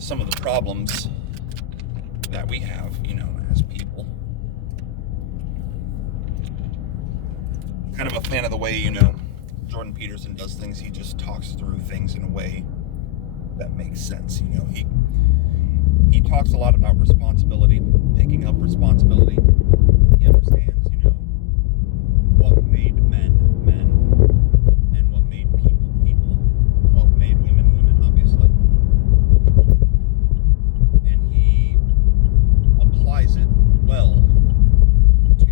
some of the problems that we have, as people. Kind of a fan of the way, Jordan Peterson does things. He just talks through things in a way that makes sense. He talks a lot about responsibility, picking up responsibility. He understands, what made men, and what made people, what made women, obviously. And he applies it well to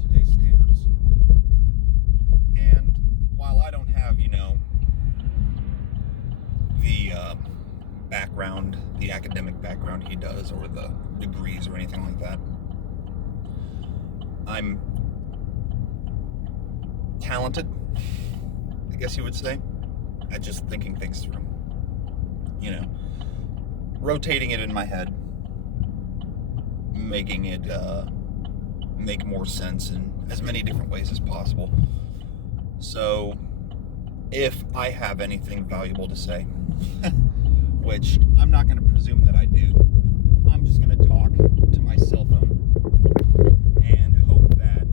today's standards. And while I don't have, the academic background he does, or the degrees or anything like that, I'm talented, I guess you would say, at just thinking things through. Rotating it in my head, making it make more sense in as many different ways as possible. So, if I have anything valuable to say, which I'm not going to presume that I do, I'm just going to talk to my cell phone and hope that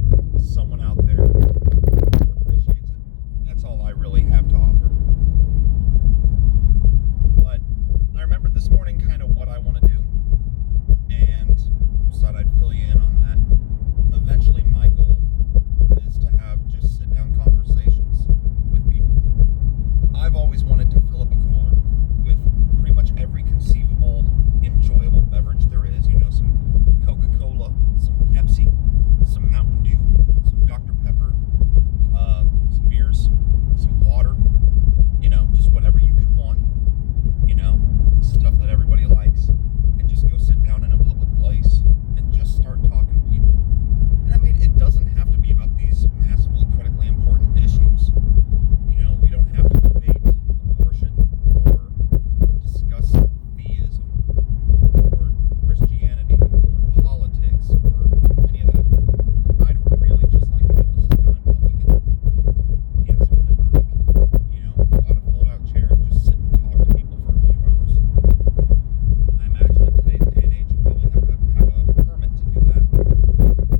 someone out there appreciates it. That's all I really have to offer. But I remembered this morning kind of what I want to do, and thought I'd fill you in on that. Eventually, my goal is to have just sit-down conversations with people. I've always wanted to fill up a cooler with pretty much every conceivable enjoyable beverage there is. Some Coca-Cola, some Pepsi, some Mountain Dew, some Dr. Pepper, some beers, some water, just whatever you could want, stuff that everybody likes, and just go sit down in a public place and just start talking to people. And I mean, it doesn't have to be about these massively, critically important issues. We don't have to debate abortion or discuss theism or Christianity or politics or any of that. I'd really just like to be able to sit down in public and get someone a drink, pull out a fold-out chair and just sit and talk to people for a few hours. I imagine in today's day and age you probably have to have a permit to do that. But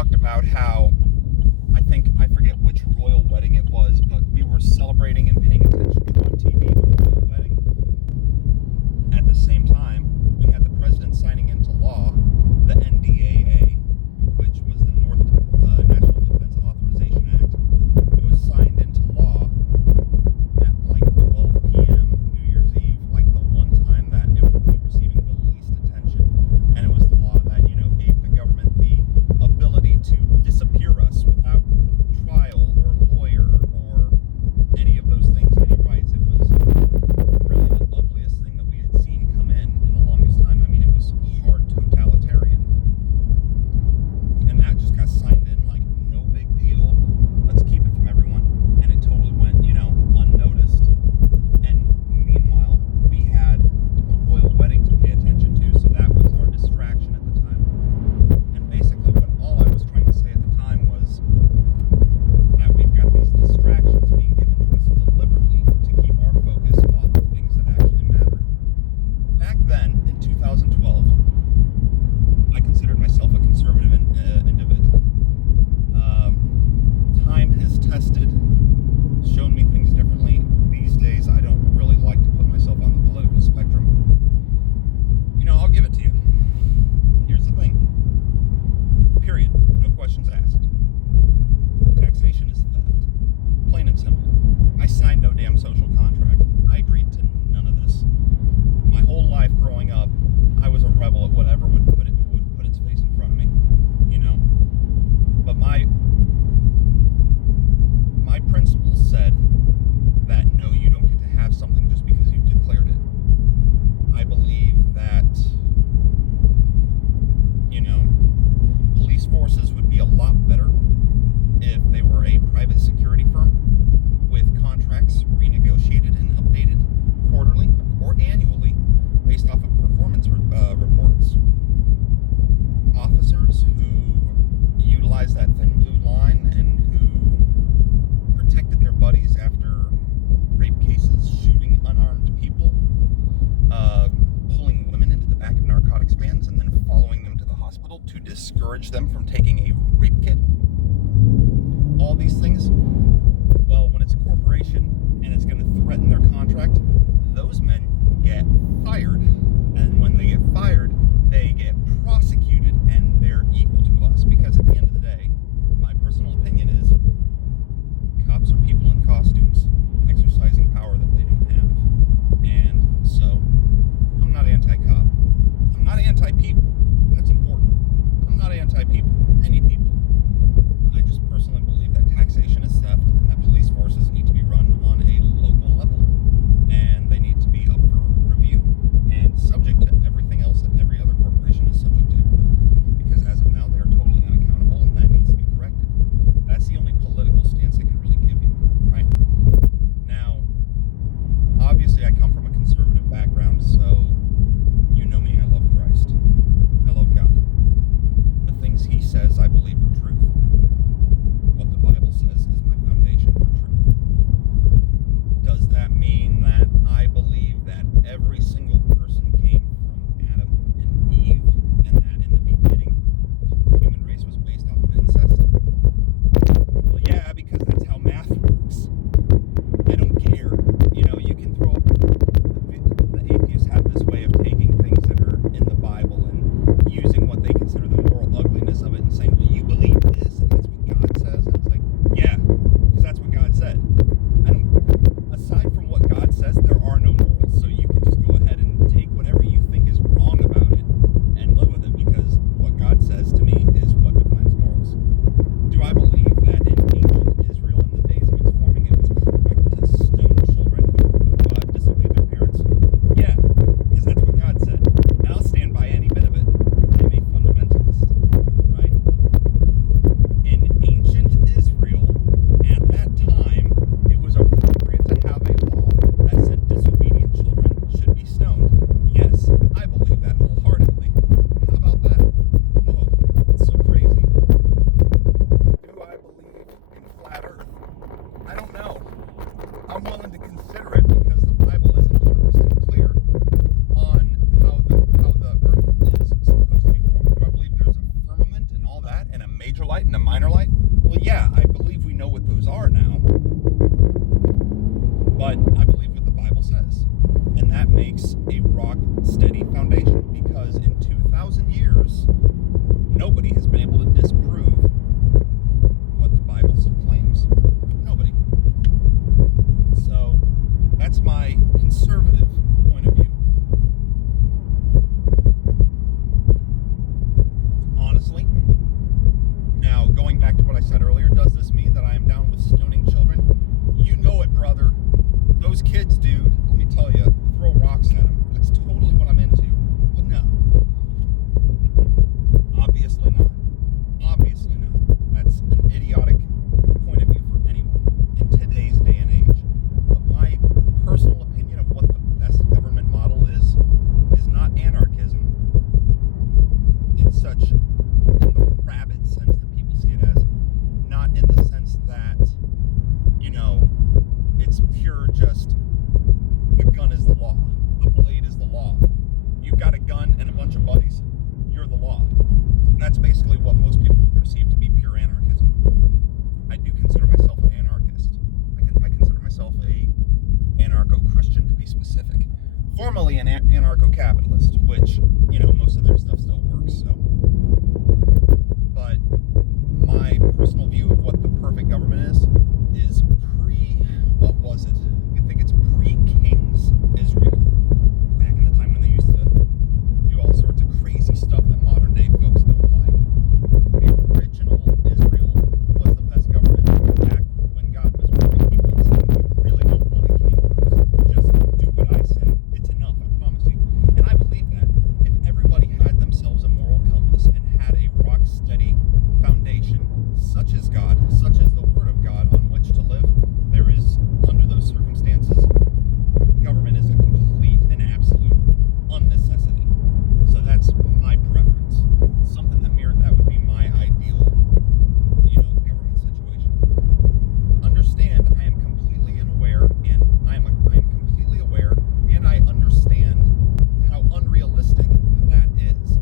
talked about how I forget which royal wedding it was, but we were celebrating and paying attention to on TV the royal wedding. At the same time, we had the president signing into law the NDAA, which was the National Defense Authorization Act. It was signed into law at like 12 p.m. New Year's Eve, like the one time that it would be receiving the least attention. And it was the law that, gave the government the ability to disappear us without trial or lawyer or any of those things, any rights. It was really the ugliest thing that we had seen come in the longest time. I mean, it was hard totalitarian. And that just got signed in like no big deal. Let's keep it from everyone. And it totally went, unnoticed. And meanwhile, we had a royal wedding to pay attention to, so that was our distraction at the time. And basically all I was trying to say at the time was that we've got these distractions being given to us deliberately to keep our focus off of things that actually matter. Back then, in 2012, I considered myself a conservative individual. Time has tested, shown me things differently. These days, I don't really like to put myself on the political spectrum. I'll give it to you. Here's the thing. Period. No questions asked. Taxation is theft. Plain and simple. I signed no damn social contract. I agreed to none of this. My whole life growing up, I was a rebel at whatever would put its face in front of me. But my principles said that no, you don't get to have something just because you've declared it. I believe that, police forces would be a lot better if they were a private security firm with contracts renegotiated and updated quarterly or annually based off of performance reports. Officers who utilized that thin blue line and who protected their buddies after rape cases, shooting unarmed people, pulling women into the back of narcotics vans and then following them to the hospital to discourage them from taking a rape kit. All these things, well, when it's a corporation and it's going to threaten their contract, those men get fired. And when they get fired, they get prosecuted and they're equal to us. Because at the end of the day, my personal opinion is cops are people in costumes exercising power that they don't have. And so, I'm not anti-cop. I'm not anti-people. That's important. I'm not anti-people. Any people. I just personally believe that taxation is theft and that police forces need to be run on a local level. And they need to be up for review and subject to everything else that every other corporation is subject to. Because as of now, they are totally unaccountable and that needs to be corrected. That's the only political stance I can really give you, right? Now, obviously I come from a conservative background, so you know me, I love Christ. I love God. The things He says I believe are truth. What the Bible says is my foundation for truth. Does that mean that I believe that every single person came from Adam and Eve, and that in the beginning the human race was based off of incest? Well, yeah, because that's how math works. I don't care. You can throw up. The atheists have this way of taking things that are in the Bible and using what they consider the moral ugliness of it and saying, well, you believe this and that's what God says. And it's like, yeah, major light and a minor light? Well, yeah, I believe we know what those are now. But I believe what the Bible says. And that makes a rock-steady foundation, because in 2,000 years, nobody has been able to disprove what the Bible claims. Nobody. So, that's my conservative point of view. Honestly, now going back to what I said earlier, does this mean that I am down with stoning children? You know it, brother. Those kids, dude, let me tell you, throw rocks at them. That's totally what I'm into. But no. Obviously not. Obviously not. That's an idiotic point of view for anyone in today's day and age. But my personal opinion of what the best government model is not anarchism in the rabid sense that people see it as. Not in the sense that, it's pure just the gun is the law. The blade is the law. You've got a gun and a bunch of buddies, you're the law. That's basically what most people perceive to be pure anarchism. I do consider myself an anarchist. I consider myself a anarcho-christian, to be specific. Formerly an anarcho-capitalist, which, most of their stuff still works, so. But my personal view of what the perfect government is what was it? I think it's pre-King's Israel. Back in the time when they used to do all sorts of crazy stuff that modern day folks don't like. The original Israel was the best government back when God was warning people and saying, you really don't want a king, just do what I say. It's enough, I promise you. And I believe that. If everybody had themselves a moral compass and had a rock-steady foundation, such as God, such as the Word of God, on which to live, there is, under those circumstances, government is a complete and absolute unnecessity. So that's my preference. Something that mirrored that would be my ideal, government situation. Understand, I am completely aware, and I am completely aware, and I understand how unrealistic that is.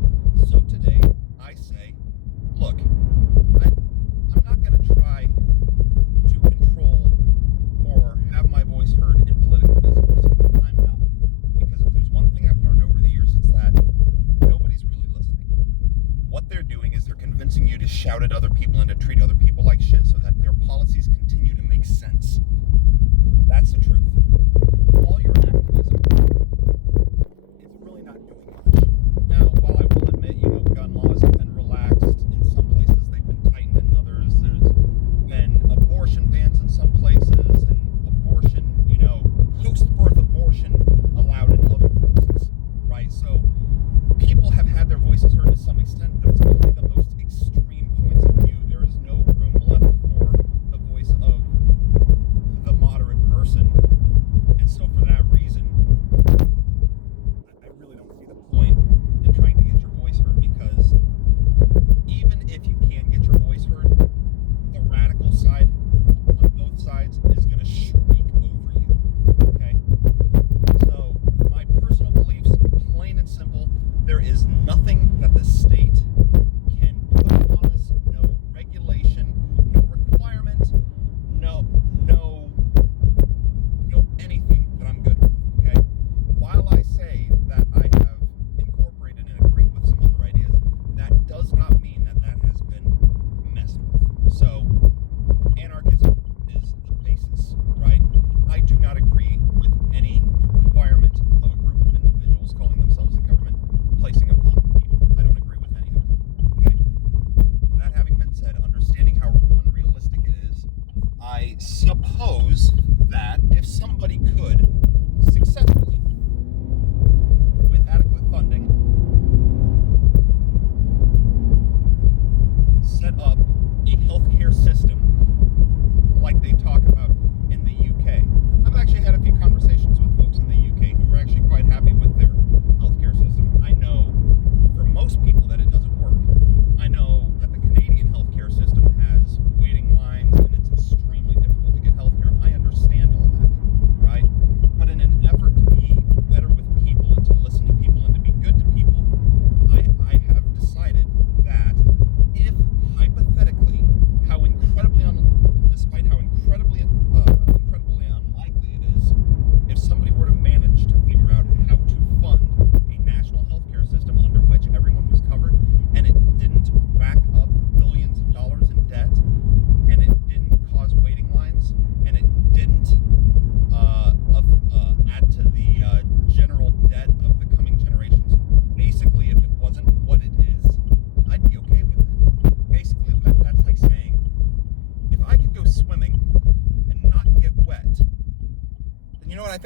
So today, I say, look, I'm not going to try to control or have my voice heard in political discourse. I'm not. Because if there's one thing I've learned over the years, it's that nobody's really listening. What they're doing is they're convincing you to shout at other people and to treat other people like shit so that their policies continue to make sense. That's the truth. All your activism is really not doing much. Now, while I will admit, gun laws have been relaxed. In some places, they've been tightened. In others, there's been abortion bans in some places, and abortion, post-birth abortion allowed in other places, right? So people have had their voices heard to some extent, but it's only the most extreme points of view. There is no room left for the voice of the moderate person, and so for that reason, I really don't see the point in trying to get your voice heard, because even if you can get your voice heard, the radical side on both sides is going to shriek over you, okay? So, my personal beliefs, plain and simple, there is nothing that the state can put upon us, no regulation, no requirement, no anything that I'm good with, okay? While I say that I have incorporated and agreed with some other ideas, that does not mean that has been messed with. So, anarchism is the basis, right? I do not agree with any requirement of a group of individuals calling themselves a government placing upon the people. I don't agree with any of it, okay? That having been said, understanding how unrealistic it is, I suppose that if somebody could successfully, with adequate funding, set up a healthcare system like they talk about in the UK. I've actually had a few conversations with folks in the UK who are actually quite happy with their healthcare system. I know for most people that it doesn't work. I know that the Canadian healthcare system has waiting lines and it's extremely difficult to get healthcare. I understand all that, right? But in an effort to be better with people and to listen to people and to be good to people, I have decided that if hypothetically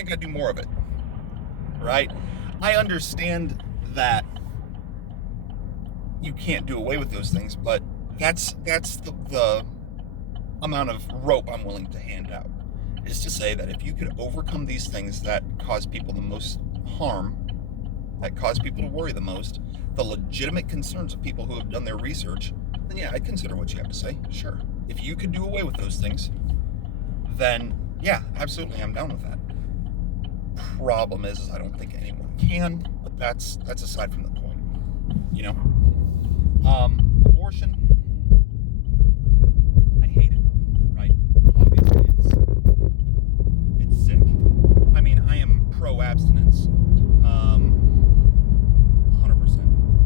think I'd do more of it, right? I understand that you can't do away with those things, but that's the amount of rope I'm willing to hand out, is to say that if you could overcome these things that cause people the most harm, that cause people to worry the most, the legitimate concerns of people who have done their research, then yeah, I'd consider what you have to say. Sure. If you could do away with those things, then yeah, absolutely, I'm down with that. Problem is I don't think anyone can, but that's aside from the point, you know. Abortion, I hate it, right? Obviously, it's sick. I mean, I am pro-abstinence, 100%.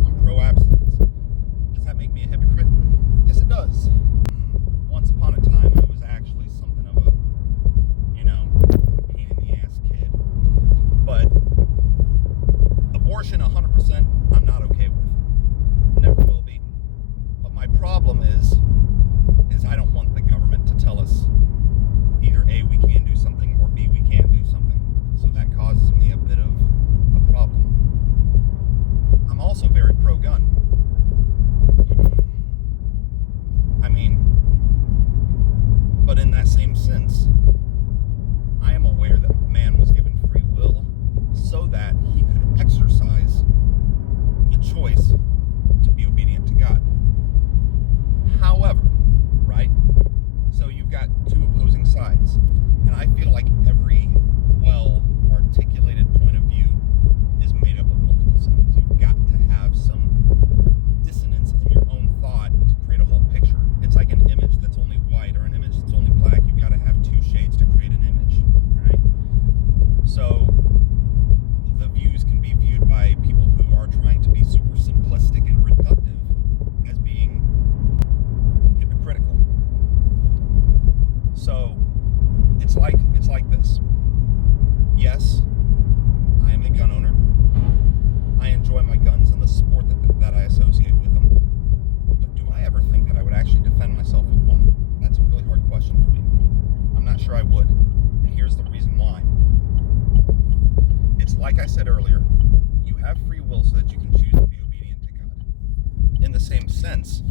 I'm pro-abstinence. Does that make me a hypocrite? Yes, it does. Once upon a time, I was actually something of a, pain in the ass kid. But abortion, 100%, I'm not okay with. Never will be. But my problem is I don't want the government to tell us either A, we can do something, or B, we can't do something. So that causes me a bit of a problem. I'm also very pro-gun. I mean, but in that same sense, I am aware that man was given free will so that he could exercise the choice to be obedient to God. However, right? So you've got two opposing sides, and I feel like every well-articulated point of view is made up of multiple sides. You've got to have some dissonance in your own thought to create a whole picture. It's like an image that's only white or an image that's only black. You've got to have two shades to create an image, right? So the views can be viewed by people who are trying to be super simplistic and reductive as being hypocritical. So it's like this. Yes, I am a gun owner. I enjoy my guns and the sport that I associate with them. But do I ever think that I would actually defend myself with one? That's a really hard question for me. I'm not sure I would. And here's the reason why. It's like I said earlier, you have free will so that you can choose to be obedient to God. In the same sense,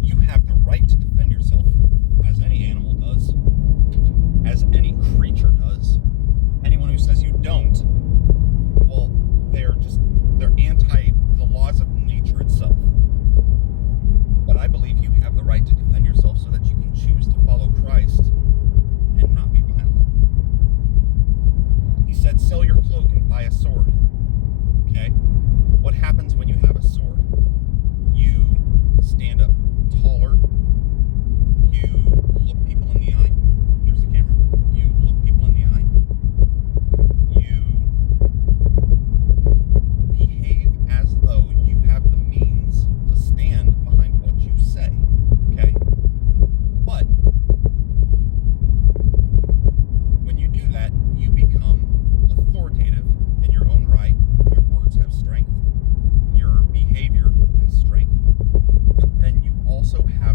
you have the right to defend yourself, as any animal does, as any creature does. Anyone who says you don't, well, they're anti the laws of nature itself. But I believe you have the right to defend yourself so that you can choose to follow Christ and not be violent. He said, sell your cloak and buy a sword. Okay? What happens when you have a sword? You stand up taller. You look people in the eye. There's the camera. You look people in the eye. You behave as though you have the means to stand behind what you say. Okay? But when you do that, you become authoritative in your own right. Your words have strength. Your behavior has strength. But then you also have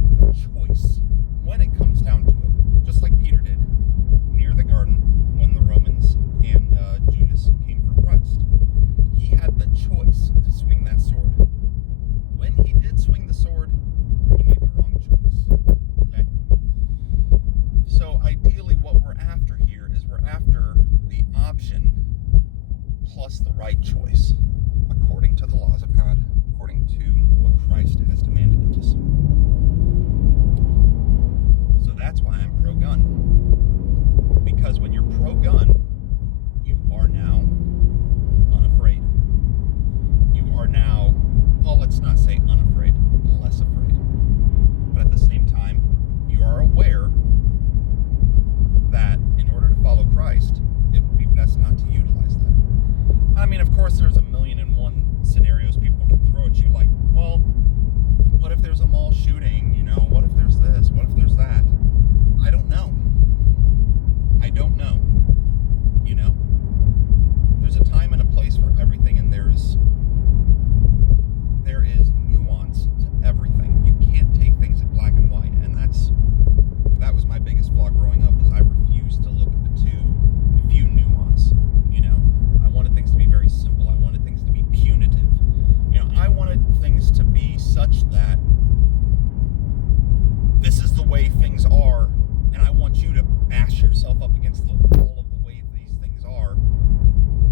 things are, and I want you to bash yourself up against the wall of the way these things are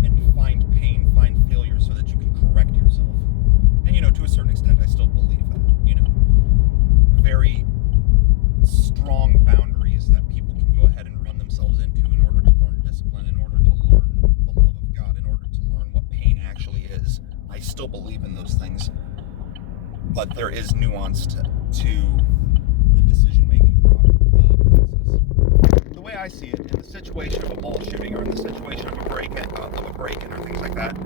and find pain, find failure so that you can correct yourself. And, to a certain extent, I still believe that, very strong boundaries that people can go ahead and run themselves into in order to learn discipline, in order to learn the love of God, in order to learn what pain actually is. I still believe in those things, but there is nuance to the decision-making process. The way I see it, in the situation of a mall shooting or in the situation of a break-in or things like that,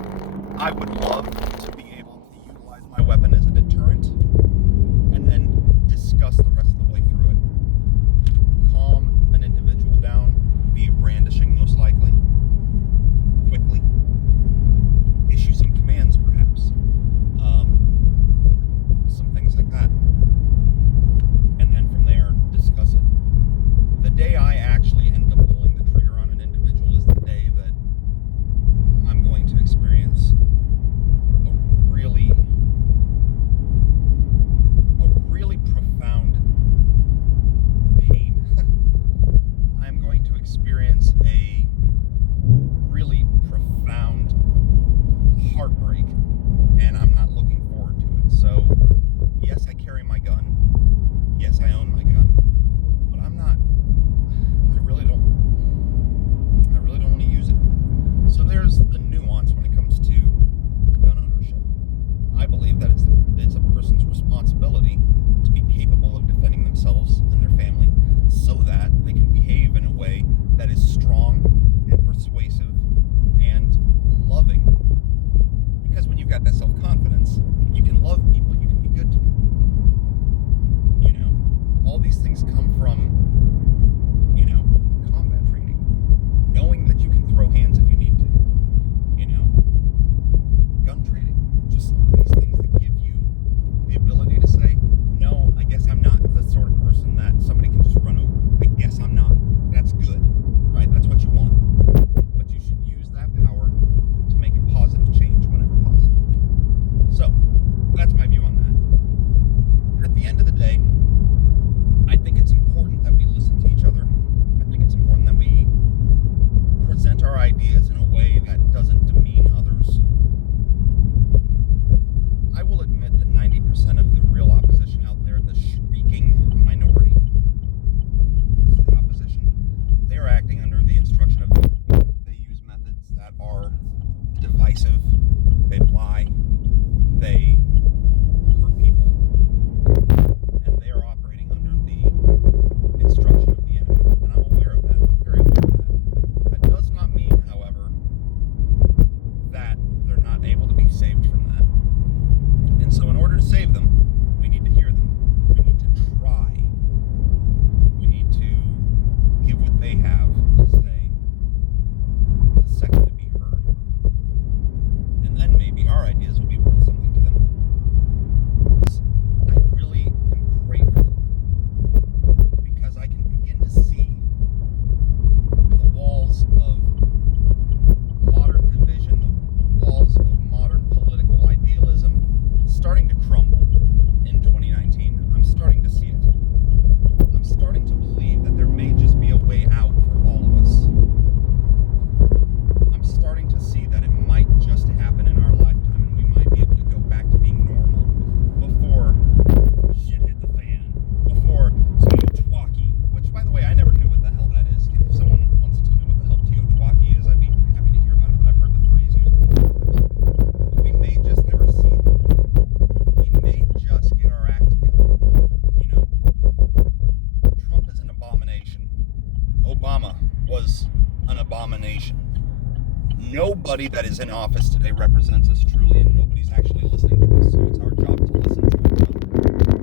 I would love to be able to utilize my weapon as a deterrent and then discuss the rest of the way through it. Calm an individual down via brandishing, most likely, quickly. Issue some commands, perhaps. Some things like that. And then from there, discuss it. The day I actually end up pulling the trigger on an individual is the day that I'm going to experience a really profound pain. I'm going to experience a really profound heartbreak, and I'm not looking forward to it. So, yes, I carry my gun. Yes, I own my gun. But I really don't want to use it. So there's the nuance when it comes to gun ownership. I believe that it's a person's responsibility to be capable of defending themselves and their family so that they can behave in a way that is strong and persuasive and loving. Because when you've got that self-confidence, you can love people, you can be good to people. All these things come from, combat training. Knowing that you can throw hands if you need to. Gun training. Just these things that give you the ability to say, no, I guess I'm not the sort of person that somebody can just run over. I guess I'm not. That's good, right? That's what you want. But you should use that power to make a positive change whenever possible. So, that's my view on that. At the end of the day, I think it's important that we listen to each other. I think it's important that we present our ideas in a way that doesn't demean others. I will admit that 90% of the real opposition out there, the shrieking minority, is the opposition. They are acting under the instruction of the enemy. They use methods that are divisive. They lie. They hurt people. And they are operating under the instruction of the enemy. And I'm aware of that. I'm very aware of that. That does not mean, however, that they're not able to be saved from that. And so in order to save them, we need to hear them. We need to try. We need to give what they have to say a second to be heard. And then maybe our ideas will be worth something to them. I really am grateful because I can begin to see the walls of modern division, the walls of modern political idealism starting to crumble in 2019. I'm starting to see it. I'm starting to believe that there may just be a way out for all of us. I'm starting to see that it might just happen in our lifetime and we might be able to go back to being normal before shit hit the fan, before Teotihuacan, which, by the way, I never knew what the hell that is. If someone wants to tell me what the hell Teotihuacan is, I'd be happy to hear about it, but I've heard the phrase used multiple times. But we may just never see that. We may just get our act together. Trump is an abomination. Obama was an abomination. Nobody that is in office today represents us truly, and nobody's actually listening to us, so it's our job to listen to each other.